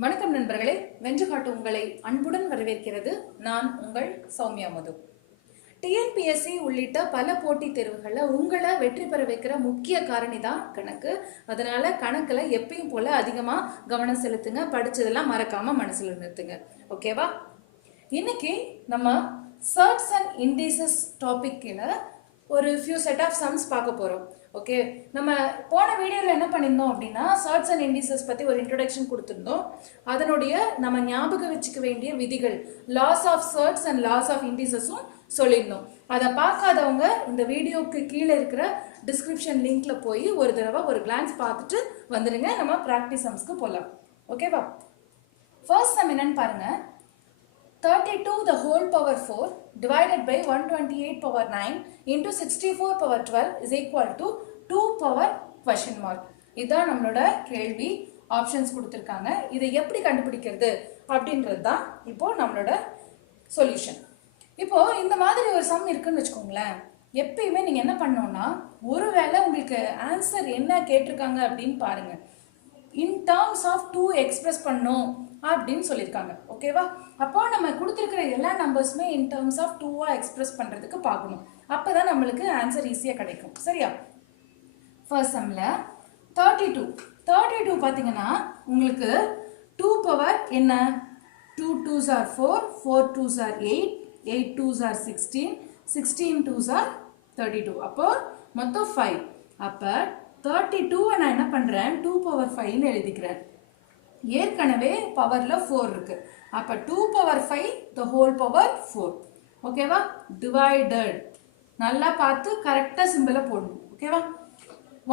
வணக்கம் நண்பர்களே, வென்று காட்டு உங்களை அன்புடன் வரவேற்கிறது. நான் உங்கள் சௌமியா மது. டிஎன்பிஎஸ்சி உள்ளிட்ட பல போட்டித் தேர்வுகளில் உங்களை வெற்றி பெற வைக்கிற முக்கிய காரணி தான் கணக்கு. அதனால கணக்கில் எப்பயும் போல அதிகமாக கவனம் செலுத்துங்க. படிச்சதெல்லாம் மறக்காம மனசுல நிறுத்துங்க. ஓகேவா? இன்னைக்கு நம்ம சர்ட்ஸ் அண்ட் இண்டிசஸ் டாபிக்ல ஒரு ஃபியூ செட் ஆஃப் சம்ஸ் பார்க்க போறோம். ஓகே, நம்ம போன வீடியோவில் என்ன பண்ணியிருந்தோம் அப்படின்னா சர்ட்ஸ் அண்ட் இண்டிசஸ் பற்றி ஒரு இன்ட்ரொடக்ஷன் கொடுத்துருந்தோம். அதனுடைய நம்ம ஞாபகம் வச்சுக்க வேண்டிய விதிகள், laws of surds and laws of இண்டிசஸும் சொல்லியிருந்தோம். அதை பார்க்காதவங்க இந்த வீடியோக்கு கீழே இருக்கிற டிஸ்கிரிப்ஷன் லிங்க்ல போய் ஒரு தடவை ஒரு கிளான்ஸ் பார்த்துட்டு வந்துடுங்க. நம்ம ப்ராக்டிஸ் சம்ஸ்க்கு போகலாம். ஓகேவா? ஃபர்ஸ்ட் சம் என்னன்னு பாருங்க. 32 the whole power 4 divided by 128 power 9 into 64 power 12 is equal to 2 power question mark. இதான் நம்மளோட கேள்வி. ஆப்ஷன்ஸ் கொடுத்துருக்காங்க. இதை எப்படி கண்டுபிடிக்கிறது அப்படின்றது தான் இப்போ நம்மளோட சொல்யூஷன். இப்போ இந்த மாதிரி ஒரு சம் இருக்குன்னு வச்சுக்கோங்களேன். எப்பயுமே நீங்கள் என்ன பண்ணோன்னா, ஒருவேளை உங்களுக்கு ஆன்சர் என்ன கேட்டிருக்காங்க அப்படின்னு பாருங்க. இன் டேர்ம்ஸ் ஆஃப் 2 எக்ஸ்பிரஸ் பண்ணும் அப்படின்னு சொல்லியிருக்காங்க. ஓகேவா? அப்போ நம்ம கொடுத்துருக்கிற எல்லா நம்பர்ஸுமே இன் டேர்ம்ஸ் ஆஃப் 2 எக்ஸ்பிரஸ் பண்ணுறதுக்கு பார்க்கணும். அப்போ தான் நம்மளுக்கு ஆன்சர் ஈஸியாக கிடைக்கும். சரியா? ஃபர்ஸ்ட் சம்மில் 32 பார்த்தீங்கன்னா உங்களுக்கு 2 பவர் என்ன? 2 2s are 4, 4 2s are 8, 8 2s are 16, 16 2s are 32. அப்போ மொத்தம் 5. அப்போ 32 நான் என்ன பண்ணுறேன், 2 power 5ன்னு எழுதிக்கிறேன். ஏற்கனவே பவரில் 4 இருக்கு. அப்போ 2 power 5 the whole power 4. ஓகேவா? டிவைடட். நல்லா பார்த்து கரெக்டாக சிம்பிளை போடணும். ஓகேவா?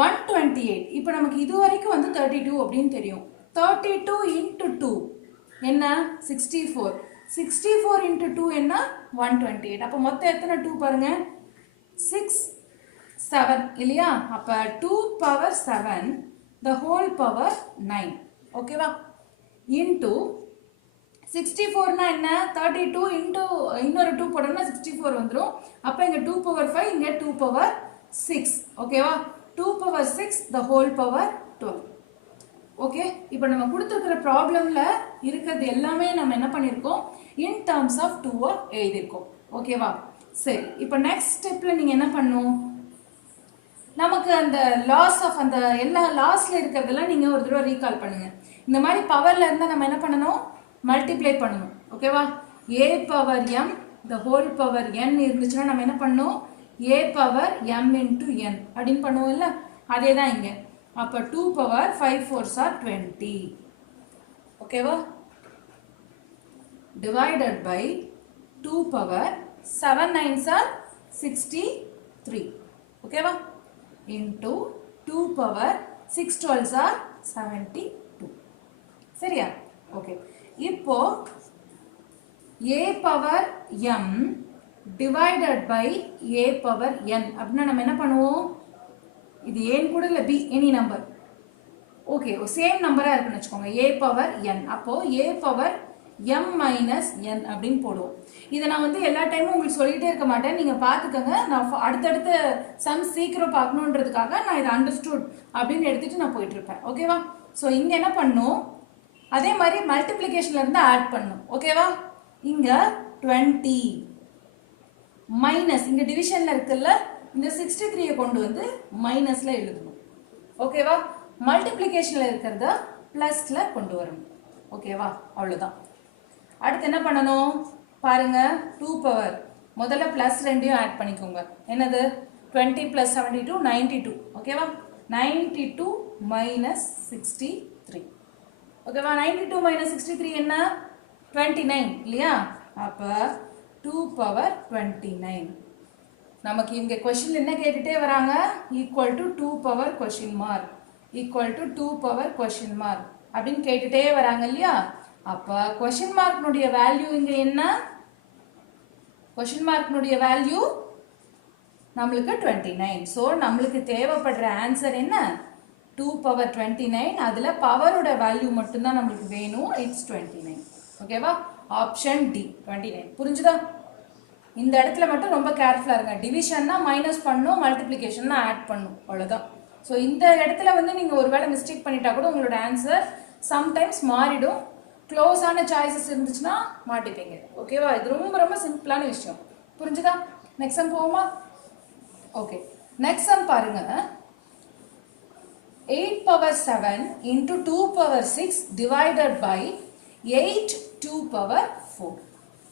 128. இப்போ நமக்கு இது வரைக்கும் வந்து 32 அப்படின்னு தெரியும். 32 into 2 என்ன? 64. 64 into 2 என்ன? 128. அப்போ மொத்தம் எத்தனை 2 பாருங்க? 6 7 இல்லையா? அப்போ 2 power 7 the whole power 9. ஓகேவா? இன்டூ 64னா என்ன? 32 இன்டூ இன்னொரு 2 போடணும்னா 64 வந்துடும். அப்போ இங்கே 2 power 5, இங்கே 2 power 6. ஓகேவா? 2 power 6 the whole power 12. Okay, இப்போ நம்ம கொடுத்துருக்கிற ப்ராப்ளமில் இருக்கிறது எல்லாமே நம்ம என்ன பண்ணியிருக்கோம், இன் டேர்ம்ஸ் ஆஃப் 2 எழுதியிருக்கோம். ஓகேவா? சரி, இப்போ நெக்ஸ்ட் ஸ்டெப்பில் நீங்கள் என்ன பண்ணணும், நமக்கு அந்த லாஸ் ஆஃப் அந்த எல்லா லாஸில் இருக்கிறதெல்லாம் நீங்கள் ஒரு தடவை ரீகால் பண்ணுங்கள். இந்த மாதிரி பவரில் இருந்தால் நம்ம என்ன பண்ணணும், மல்டிப்ளை பண்ணணும். ஓகேவா? A power m the whole power n இருந்துச்சுன்னா நம்ம என்ன பண்ணணும், a power m into n அப்படின்னு பண்ணுவோம் இல்லை? அதே தான் இங்கே. அப்போ 2 பவர் 5 4s are 20. ஓகேவா? Divided by 2 power 7 9s are 63. ஓகேவா? into 2 power 6 12s are 72. சரியா? ஓகே, இப்போ a power m divided by a power n அப்படின்னா நம்ம என்ன பண்ணுவோம், இது ஏன் கூட இல்லை, b any number. Okay, same நம்பராக இருக்குன்னு வச்சுக்கோங்க. a power n. அப்போ a power m minus n அப்படின்னு போடுவோம். இதை நான் வந்து எல்லா டைமும் உங்களுக்கு சொல்லிகிட்டே இருக்க மாட்டேன், நீங்கள் பார்த்துக்கோங்க. நான் அடுத்தடுத்த சம் சீக்கிரம் பார்க்கணுன்றதுக்காக நான் இதை அண்டர்ஸ்டுட் அப்படின்னு எடுத்துகிட்டு நான் போயிட்டுருப்பேன். ஓகேவா? ஸோ இங்கே என்ன பண்ணும், அதே மாதிரி மல்டிப்ளிகேஷன்லேருந்து ஆட் பண்ணும். ஓகேவா? இங்கே 20 மைனஸ், இங்கே டிவிஷனில் இருக்குல்ல, இந்த 63 கொண்டு வந்து மைனஸில் எழுதணும். ஓகேவா? மல்டிப்ளிகேஷனில் இருக்கிறத ப்ளஸில் கொண்டு வரணும். ஓகேவா? அவ்வளோதான். அடுத்து என்ன பண்ணணும் பாருங்க, 2 பவர் முதல்ல ப்ளஸ் 2 ஆட் பண்ணிக்கோங்க. என்னது? 20 + 72 92. ஓகேவா? 92 மைனஸ் 63. ஓகேவா? 92 மைனஸ் 63 என்ன? 29 இல்லையா? அப்போ 2 பவர் 29. நமக்கு இங்கே கொஷின் என்ன கேட்டுட்டே வராங்க, equal to 2 power question mark, equal to 2 power question mark அப்படின்னு கேட்டுட்டே வராங்க இல்லையா? அப்போ கொஷின் மார்க்னுடைய வேல்யூ இங்கே என்ன? கொஷின் மார்க்னுடைய வேல்யூ நம்மளுக்கு 29. ஸோ நம்மளுக்கு தேவைப்படுற ஆன்சர் என்ன? 2 பவர் 29. அதில் பவரோட வேல்யூ மட்டும்தான் நம்மளுக்கு வேணும். இட்ஸ் 29. ஓகேவா? Option D 29. புரிஞ்சுதா? இந்த இடத்துல மட்டும் ரொம்ப கேர்ஃபுல்லாக இருங்க. டிவிஷன்னா மைனஸ் பண்ணும், மல்டிப்ளிகேஷன்னா ஆட் பண்ணும், அவ்வளோதான். ஸோ இந்த இடத்துல வந்து நீங்கள் ஒரு வேளை மிஸ்டேக் பண்ணிட்டா கூட உங்களோட ஆன்சர் சம்டைம்ஸ் மாறிடும். க்ளோஸான சாய்ஸஸ் இருந்துச்சுன்னா மாட்டிப்பீங்க. ஓகேவா? இது ரொம்ப ரொம்ப சிம்பிளான விஷயம். புரிஞ்சுதா? நெக்ஸ்ட் சம் போவோமா? ஓகே, நெக்ஸ்ட் சம் பாருங்க. 8 power 7 into 2 power 6 divided by 8 2 power 4.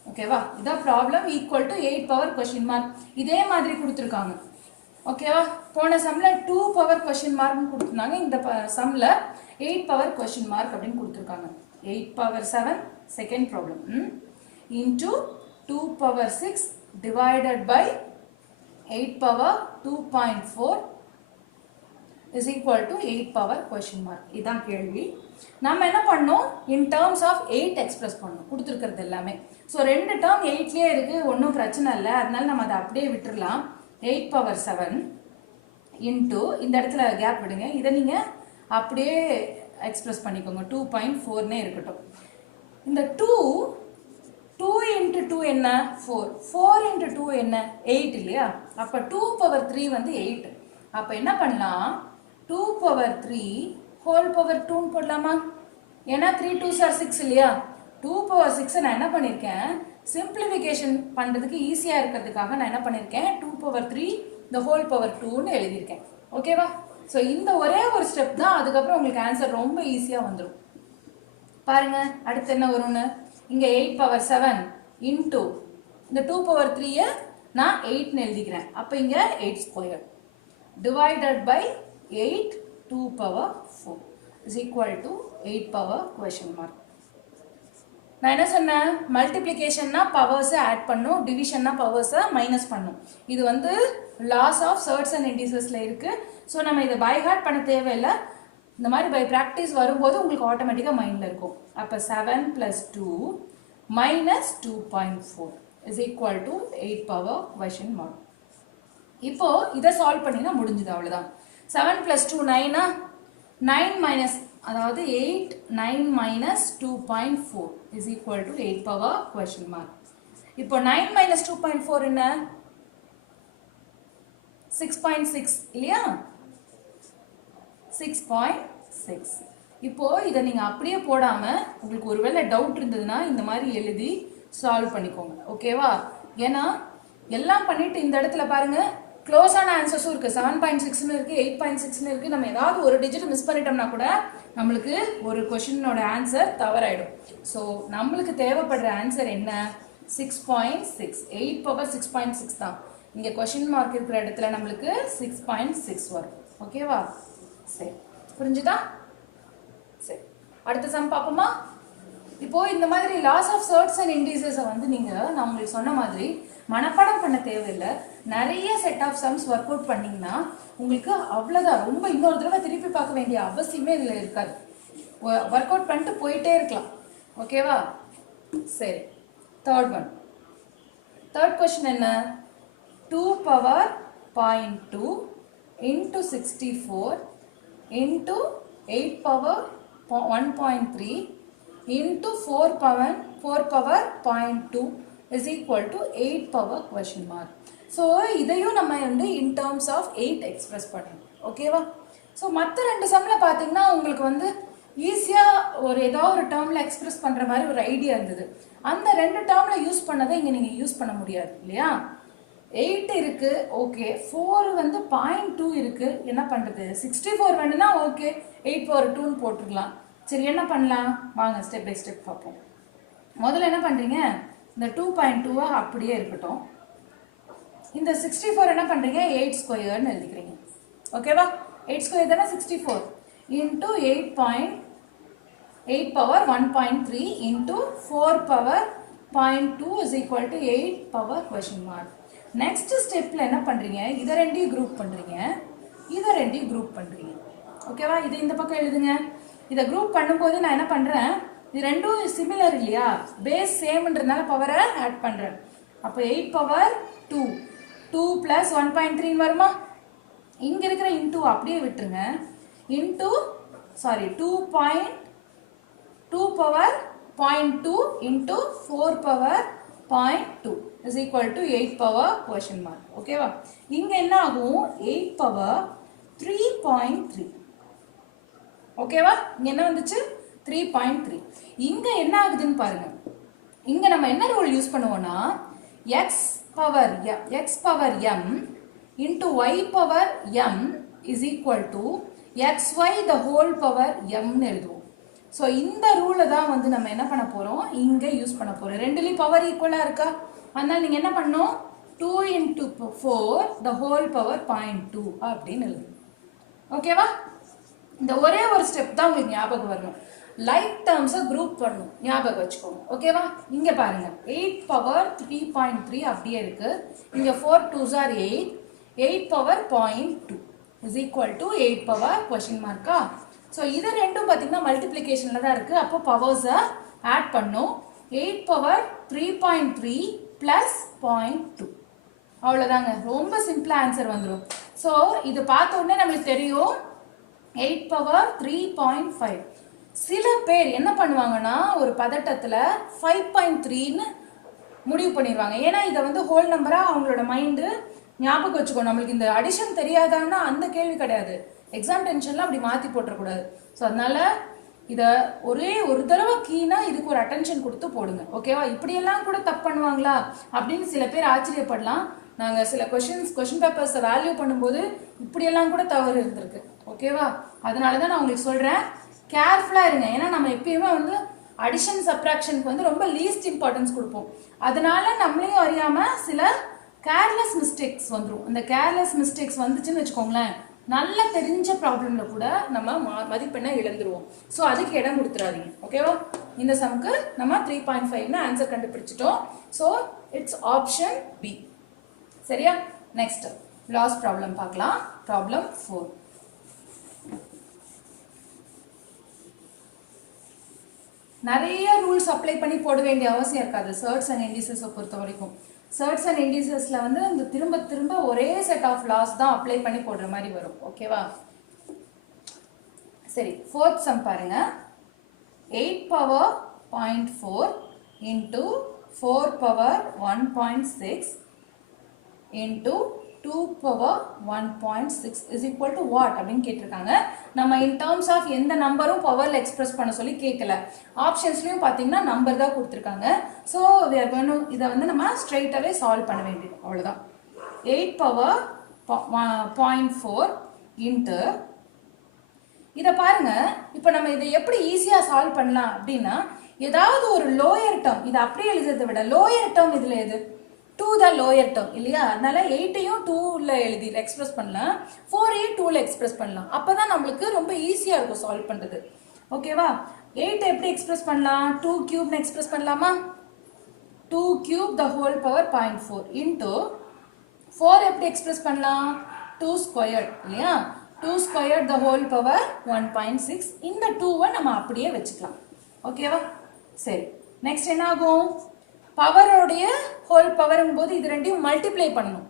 ஓகேவா? இதான் problem. Equal to 8 power question mark. இதே மாதிரி கொடுத்துருக்காங்க. ஓகேவா? போன சம்ல 2 பவர் கொஸ்டின் மார்க்னு கொடுத்துருந்தாங்க. இந்த சம்ல 8 பவர் கொஸ்டின் மார்க் அப்படின்னு கொடுத்துருக்காங்க. 8 power 7 second problem into 2 power 6 divided by 8 power 2.4 is equal to 8 power question mark. இதான் கேள்வி. நாம என்ன பண்ணோம்? in terms of 8 எக்ஸ்பிரஸ் பண்ணோம். கொடுத்துருக்கிறது எல்லாமே. ஸோ 2 டேர்ம் 8லயே இருக்கு, ஒன்றும் பிரச்சனை இல்லை. அதனால நம்ம அதை அப்படியே விட்டுறலாம். 8 power 7 into இந்த இடத்துல கேப் விடுங்க. இதை நீங்க அப்படியே எக்ஸ்பிரஸ் பண்ணிக்கோங்க. 2.4 இருக்கட்டும். இந்த 2 into 2 என்ன? 4 into 2 என்ன? 8 இல்லையா? அப்ப 2 power 3 வந்து 8. அப்ப என்ன பண்ணலாம்? 2 power 3 whole power 2 போடலாமா? ஏன்னா 3 2s are 6 இல்லையா? 2 power 6 நான் என்ன பண்ணிருக்கேன்? சிம்பிளிஃபிகேஷன் பண்றதுக்கு ஈஸியா இருக்கிறதுக்காக நான் என்ன பண்ணிருக்கேன்? 2 power 3 the whole power 2ன்னு எழுதியிருக்கேன். ஓகேவா? ஸோ இந்த ஒரே ஒரு ஸ்டெப் தான், அதுக்கப்புறம் உங்களுக்கு ஆன்சர் ரொம்ப ஈஸியா வந்துடும். பாருங்க அடுத்து என்ன வரும்னு. இங்க 8 power 7 into இந்த 2 power 3 நான் 8ன்னு எழுதிக்கிறேன். அப்ப இங்க 8 square divided by 8 2 power 4 is equal to 8 power question mark. நான் என்ன சொன்னேன்? மல்டிப்ளிகேஷன்னா பவர்ஸை ஆட் பண்ணும், டிவிஷன்னா பவர்ஸை மைனஸ் பண்ணும். இது வந்து லாஸ் ஆஃப் சர்ட்ஸ் அண்ட் இண்டிசஸ்ல இருக்கு. ஸோ நம்ம இதை பை ஹார்ட் பண்ண தேவையில்லை. இந்த மாதிரி பை ப்ராக்டிஸ் வரும்போது உங்களுக்கு ஆட்டோமேட்டிக்காக மைண்டில் இருக்கும். அப்போ 7 + 2 minus 2.4 is equal to 8 power question mark. இப்போ இதை சால்வ் பண்ணினா முடிஞ்சுது, அவ்வளோதான். 7 + 2 9 9 minus அதாவது 8 9 minus 2.4 is equal to 8 power question mark. இப்போ 9 minus 2.4 என்ன? 6.6 இல்லையா? 6.6. இப்போ இதை நீங்க அப்படியே போடாம உங்களுக்கு ஒருவேளை டவுட் இருந்ததுன்னா இந்த மாதிரி எழுதி சால்வ் பண்ணிக்கோங்க. ஓகேவா? ஏன்னா எல்லாம் பண்ணிட்டு இந்த இடத்துல பாருங்க க்ளோஸான ஆன்சர்ஸும் இருக்கு. 7.6ன்னு இருக்கு, 8.6ன்னு இருக்கு. நம்ம ஏதாவது ஒரு டிஜிட் மிஸ் பண்ணிட்டோம்னா கூட நம்மளுக்கு ஒரு கொஸ்டினோட ஆன்சர் தவறாயிடும். ஸோ நம்மளுக்கு தேவைப்படுற ஆன்சர் என்ன? 6.6. 8 பவர் 6.6 தான். இங்க கொஸ்டின் மார்க் இருக்கிற இடத்துல நம்மளுக்கு 6.6 வரும். ஓகேவா? சரி, புரிஞ்சுதா? சரி, அடுத்த சம் பார்ப்போமா? இப்போ இந்த மாதிரி லாஸ் ஆஃப் சர்ட்ஸ் அண்ட் இண்டிசஸை வந்து நீங்க நான் உங்களுக்கு சொன்ன மாதிரி மனப்பாடம் பண்ண தேவையில்லை. நிறைய set of sums work out பண்ணீங்கன்னா உங்களுக்கு அவ்வளோதான். ரொம்ப இன்னொரு தடவை திருப்பி பார்க்க வேண்டிய அவசியமே இதில் இருக்காது. ஒர்க் அவுட் பண்ணிட்டு போயிட்டே இருக்கலாம். ஓகேவா? சரி, தேர்ட் கொஸ்டின் என்ன? 2 power 0.2 into 64 into 8 power 1.3 into 4 power 0.2 is equal to 8 power question mark. So இதையும் நம்ம வந்து in terms of 8 எக்ஸ்பிரஸ் பண்ணணும். ஓகேவா? ஸோ மற்ற ரெண்டு சம்மில் பார்த்தீங்கன்னா உங்களுக்கு வந்து ஈஸியாக ஒரு ஏதாவது ஒரு டேர்மில் எக்ஸ்பிரஸ் பண்ணுற மாதிரி ஒரு ஐடியா இருந்தது. அந்த ரெண்டு டேர்மில் யூஸ் பண்ணதை இங்கே நீங்கள் யூஸ் பண்ண முடியாது இல்லையா? 8 இருக்கு, ஓகே. 4 வந்து 0.2 இருக்கு, என்ன பண்ணுறது? 64 வேணும்னா ஓகே, 8 power 2ன்னு போட்டுருக்கலாம். சரி, என்ன பண்ணலாம் வாங்க ஸ்டெப் பை ஸ்டெப் பார்ப்போம். முதல்ல என்ன பண்ணுறீங்க? இந்த 2.2 அப்படியே இருக்கட்டும். இந்த 64 என்ன பண்ணுறீங்க? 8 ஸ்கொயர்னு எழுதிக்கிறீங்க. ஓகேவா? 8 ஸ்கொயர் தானே 64 into 8 power 1.3 into 4 power 0.2 is equal to 8 power question mark. Next ஸ்டெப்ல என்ன பண்றீங்க? இதை ரெண்டையும் குரூப் பண்றீங்க, இதை ரெண்டையும் குரூப் பண்றீங்க. ஓகேவா? இது இந்த பக்கம் எழுதுங்க. இதை குரூப் பண்ணும்போது நான் என்ன பண்றேன்? இது ரெண்டும் சிமிலர் இல்லையா? பேஸ் சேம்ன்றதுனால பவரை ஆட் பண்றேன். அப்போ 8 power 2 2 plus 1.3 வருமா? இங்க இருக்கிற இன்டூ அப்படியே விட்டுருங்க. Into 2 power 0.2 into 4 power 0.2 is equal to 8 power question mark. ஓகேவா? இங்க என்ன ஆகும்? 8 power 3.3. ஓகேவா? இங்க என்ன வந்துச்சு? 3.3. இங்க என்ன ஆகுதுன்னு பாருங்க. இங்க நம்ம என்ன ரூல் யூஸ் பண்ணுவோம்னா x power m into y power m is equal to xy the whole power m னு எழுதுவோம். ஸோ இந்த ரூலை தான் வந்து நம்ம என்ன பண்ண போகிறோம், இங்கே யூஸ் பண்ண போகிறோம். ரெண்டுலேயும் பவர் ஈக்குவலாக இருக்கா, அதனால் நீங்கள் என்ன பண்ணணும், 2 into 4 the whole power 0.2 அப்படின்னு எழுதும். ஓகேவா, இந்த ஒரே ஒரு ஸ்டெப் தான் உங்களுக்கு ஞாபகம் வரணும். லைக் டேர்ம்ஸை குரூப் பண்ணணும், ஞாபகம் வச்சுக்கோங்க. ஓகேவா, இங்கே பாருங்கள் 8 power 3.3 அப்படியே இருக்குது. இங்கே 4 2s are 8, 8 power 0.2 is equal to 8 power question markா. So இது ரெண்டும் பார்த்தீங்கன்னா மல்டிப்ளிகேஷனில் தான் இருக்குது. அப்போ பவர்ஸை ஆட் பண்ணும். 8 power 3.3 + 0.2 அவ்வளோதாங்க. ரொம்ப சிம்பிளாக ஆன்சர் வந்துடும். ஸோ இது பார்த்த உடனே நம்மளுக்கு தெரியும் 8 power 3.5. சில பேர் என்ன பண்ணுவாங்கன்னா ஒரு பதட்டத்தில் 5.3ன்னு முடிவு பண்ணிடுவாங்க. ஏன்னா இதை வந்து ஹோல் நம்பராக அவங்களோட மைண்டு ஞாபகம் வச்சுக்கணும். நம்மளுக்கு இந்த அடிஷன் தெரியாதான்னா அந்த கேள்வி கிடையாது. எக்ஸாம் டென்ஷனில் அப்படி மாற்றி போட்டுறக்கூடாது. ஸோ அதனால் இதை ஒரே ஒரு தடவை கீனா இதுக்கு ஒரு அட்டென்ஷன் கொடுத்து போடுங்க. ஓகேவா, இப்படியெல்லாம் கூட தப்பு பண்ணுவாங்களா அப்படின்னு சில பேர் ஆச்சரியப்படலாம். நாங்கள் சில கொஷின் பேப்பர்ஸை வேல்யூ பண்ணும்போது இப்படியெல்லாம் கூட தவறு இருந்திருக்கு. ஓகேவா, அதனால தான் நான் உங்களுக்கு சொல்கிறேன், கேர்ஃபுல்லாக இருங்க. ஏன்னா நம்ம எப்பயுமே வந்து அடிஷன் சப்ராக்ஷனுக்கு வந்து ரொம்ப லீஸ்ட் இம்பார்ட்டன்ஸ் கொடுப்போம். அதனால நம்மளையும் அறியாமல் சில கேர்லெஸ் மிஸ்டேக்ஸ் வந்துடும். அந்த கேர்லெஸ் மிஸ்டேக்ஸ் வந்துச்சுன்னு வச்சுக்கோங்களேன், நல்ல தெரிஞ்ச ப்ராப்ளமில் கூட நம்ம மதிப்பெண்ணை இழந்துருவோம். ஸோ அதுக்கு இடம் கொடுத்துடாதீங்க. ஓகேவா, இந்த சம்க்கு நம்ம 3.5ன்னு ஆன்சர் கண்டுபிடிச்சிட்டோம். So it's option B. சரியா, நெக்ஸ்ட் லாஸ்ட் ப்ராப்ளம் பார்க்கலாம். ப்ராப்ளம் 4. நிறைய ரூல்ஸ் அப்ளை பண்ணி போட வேண்டிய அவசியம் இருக்காது சர்ட்ஸ் அண்ட் இண்டிசஸை பொறுத்த வரைக்கும். சர்ட்ஸ் அண்ட் இண்டிசஸில் வந்து இந்த திரும்ப ஒரே செட் ஆஃப் லாஸ் தான் அப்ளை பண்ணி போடுற மாதிரி வரும். ஓகேவா, சரி, 4th சம் பாருங்க. 8 power 0.4 into 4 power 1.6 into 2 power 1.6 is equal to what அப்படின்னு கேட்டிருக்காங்க. நம்ம இன் டேர்ம்ஸ் ஆஃப் எந்த நம்பரும் பவரில் எக்ஸ்பிரஸ் பண்ண சொல்லி கேட்கல. ஆப்ஷன்ஸ்லையும் பார்த்தீங்கன்னா நம்பர் தான் கொடுத்துருக்காங்க. ஸோ இதை வந்து நம்ம ஸ்ட்ரெயிட்டாகவே சால்வ் பண்ண வேண்டியது, அவ்வளோதான். 8 power 0.4 இன்ட்டு இதை பாருங்க. இப்போ நம்ம இதை எப்படி ஈஸியாக சால்வ் பண்ணலாம் அப்படின்னா, ஏதாவது ஒரு லோயர் டேர்ம், இதை அப்படியே எழுதுறதை விட லோயர் டேர்ம் இதில் எது, 2 தான் லோயர் டேர்ம் இல்லையா, அதனால 8ஐயும் 2ல எழுதி எக்ஸ்பிரஸ் பண்ணலாம், 4ஐயும் 2ல எக்ஸ்பிரஸ் பண்ணலாம். அப்போ தான் நம்மளுக்கு ரொம்ப ஈஸியாக இருக்கும் சால்வ் பண்ணுறது. ஓகேவா, 8 எப்படி எக்ஸ்பிரஸ் பண்ணலாம், 2 கியூப்னு எக்ஸ்பிரஸ் பண்ணலாமா, 2 கியூப் த ஹோல் பவர் 0.4 இன்ட்டு 4 எப்படி எக்ஸ்பிரஸ் பண்ணலாம், 2 ஸ்கொயர்ட் இல்லையா, 2 ஸ்கொயர்ட் த ஹோல் பவர் 1.6. இந்த 2வை நம்ம அப்படியே வச்சுக்கலாம். ஓகேவா, சரி, நெக்ஸ்ட் என்ன ஆகும், பவரோடைய ஹோல் பவருங்கும் போது இது ரெண்டையும் மல்டிப்ளை பண்ணணும்.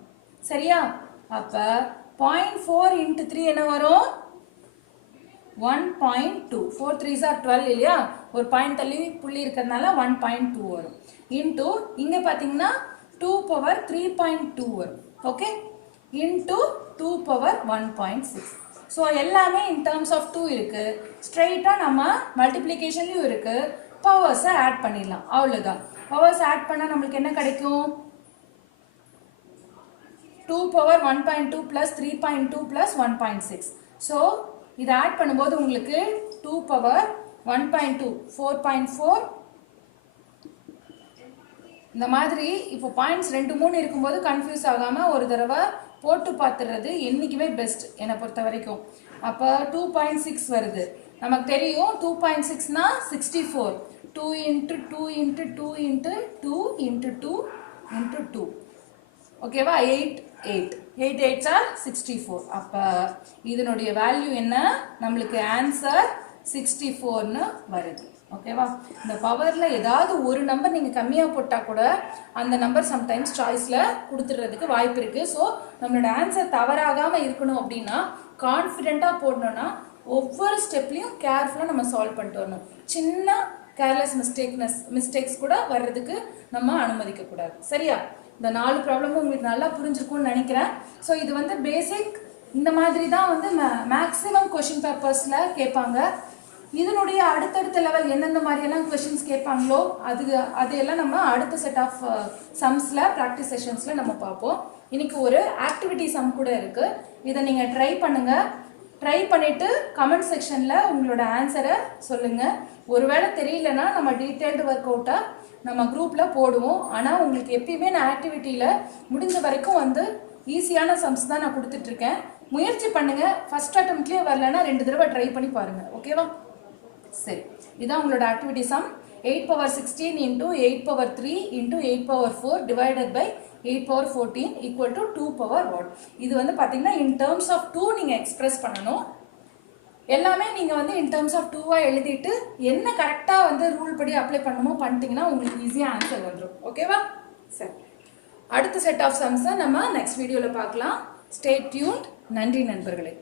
சரியா, அப்போ 0.4 into 3 என்ன வரும், 1.2. 4 3s are 12 இல்லையா, ஒரு பாயிண்ட் தள்ளி புள்ளி இருக்கிறதுனால 1.2 வரும். இன்ட்டு இங்கே பார்த்தீங்கன்னா 2 power 3.2 வரும். Okay, into 2 power 1.6. ஸோ எல்லாமே இன் டேர்ம்ஸ் ஆஃப் 2 இருக்கு. ஸ்ட்ரெயிட்டாக நம்ம மல்டிப்ளிகேஷன்லையும் இருக்கு. பவர்ஸை ஆட் பண்ணிடலாம், அவ்வளோதான். பவர்ஸ் ஆட் பண்ணால் நம்மளுக்கு என்ன கிடைக்கும், 2 power 1.2 plus 3.2 plus 1.6. ஸோ இதை ஆட் பண்ணும்போது உங்களுக்கு 2 power 1.2 4.4. இந்த மாதிரி இப்போ பாயிண்ட்ஸ் 2 3 இருக்கும்போது கன்ஃபியூஸ் ஆகாமல் ஒரு தடவை போட்டு பார்த்துடுறது என்றைக்குமே பெஸ்ட் என்னை பொறுத்த வரைக்கும். அப்போ 2.6 வருது, நமக்கு தெரியும் 2.6னா 64. 2 into 2 into 2 into 2 into 2 into 2. ஓகேவா, 8 8s are 64. அப்போ இதனுடைய வேல்யூ என்ன, நம்மளுக்கு ஆன்சர் 64ன்னு வருது. ஓகேவா, இந்த பவரில் ஏதாவது ஒரு நம்பர் நீங்கள் கம்மியாக போட்டால் கூட அந்த நம்பர் சம்டைம்ஸ் சாய்ஸில் கொடுத்துடுறதுக்கு வாய்ப்பு இருக்குது. ஸோ நம்மளோட ஆன்சர் தவறாகாமல் இருக்கணும் அப்படின்னா கான்ஃபிடெண்ட்டாக போடணுன்னா ஒவ்வொரு ஸ்டெப்லையும் கேர்ஃபுல்லாக நம்ம சால்வ் பண்ணிட்டு வரணும். சின்ன கேர்லெஸ் மிஸ்டேக்ஸ் கூட வர்றதுக்கு நம்ம அனுமதிக்கக்கூடாது. சரியா, இந்த 4 ப்ராப்ளமும் உங்களுக்கு நல்லா புரிஞ்சிருக்கும்னு நினைக்கிறேன். ஸோ இது வந்து பேசிக், இந்த மாதிரி தான் வந்து மேக்ஸிமம் கொஷின் பேப்பர்ஸில் கேட்பாங்க. இதனுடைய அடுத்தடுத்த லெவல் எந்தெந்த மாதிரியெல்லாம் கொஷின்ஸ் கேட்பாங்களோ அதையெல்லாம் நம்ம அடுத்த செட் ஆஃப் சம்ஸில் ப்ராக்டிஸ் செஷன்ஸில் நம்ம பார்ப்போம். இன்னைக்கு ஒரு ஆக்டிவிட்டி சம் கூட இருக்குது. இதை நீங்கள் ட்ரை பண்ணுங்கள். ட்ரை பண்ணிவிட்டு கமெண்ட் செக்ஷனில் உங்களோட ஆன்சரை சொல்லுங்கள். ஒருவேளை தெரியலனா நம்ம டீட்டெயில்டு ஒர்க் அவுட்டாக நம்ம குரூப்பில் போடுவோம். ஆனால் உங்களுக்கு எப்பயுமே நான் ஆக்டிவிட்டியில் முடிஞ்ச வரைக்கும் வந்து ஈஸியான சம்ஸ் தான் நான் கொடுத்துட்ருக்கேன். முயற்சி பண்ணுங்கள். ஃபஸ்ட் அட்டம்ப்ட்லேயே வரலன்னா 2 தடவை ட்ரை பண்ணி பாருங்கள். ஓகேவா? சரி, இதான் உங்களோட activity some. 8 power 16 into 8 power 3 into 8 power 4 divided by 8 power 14 equal to 2 power what? இது வந்து பார்த்தீங்கன்னா in terms of 2 நீங்கள் எக்ஸ்பிரஸ் பண்ணணும். எல்லாமே நீங்கள் வந்து in terms of 2 எழுதிட்டு என்ன கரெக்டாக வந்து ரூல் படி அப்ளை பண்ணணுமோ பண்ணிட்டீங்கன்னா உங்களுக்கு ஈஸியாக ஆன்சர் வந்துடும். ஓகேவா? சரி, அடுத்த செட் ஆஃப் சம்ஸை நம்ம நெக்ஸ்ட் வீடியோவில் பார்க்கலாம். Stay tuned. நன்றி நண்பர்களே.